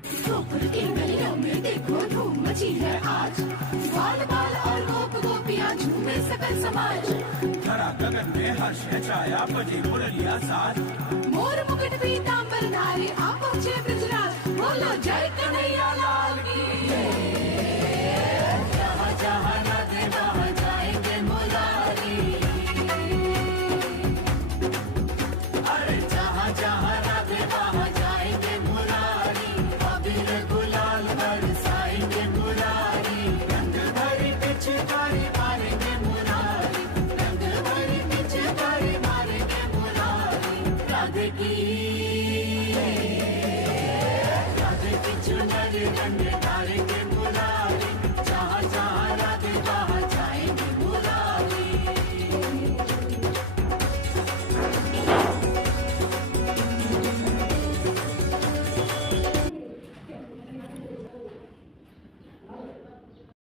गोकुल की गलियों में देखो धूम मची है आज, ग्वाल बाल और गोप गोपियां झूमे सकल समाज। धरा गगन में हर्ष है छाया, बजे मुरलिया साज। मोर मुकुट पीतांबर धारी आ पहुंचे ब्रजराज, बोलो जय कन्हैया लाल की। जहाँ जहाँ राधे वहाँ जाएंगे मुरारी, अरे जहाँ जहाँ राधे वहाँ जाएंगे मुरारी, अबीर गुलाल बरसाएंगे मुरारी, रंग भरी पिचकारी मारेंगे मुरारी, रंग भरी पिचकारी मारेंगे मुरारी। राधे की चुनरी रंग डालेंगे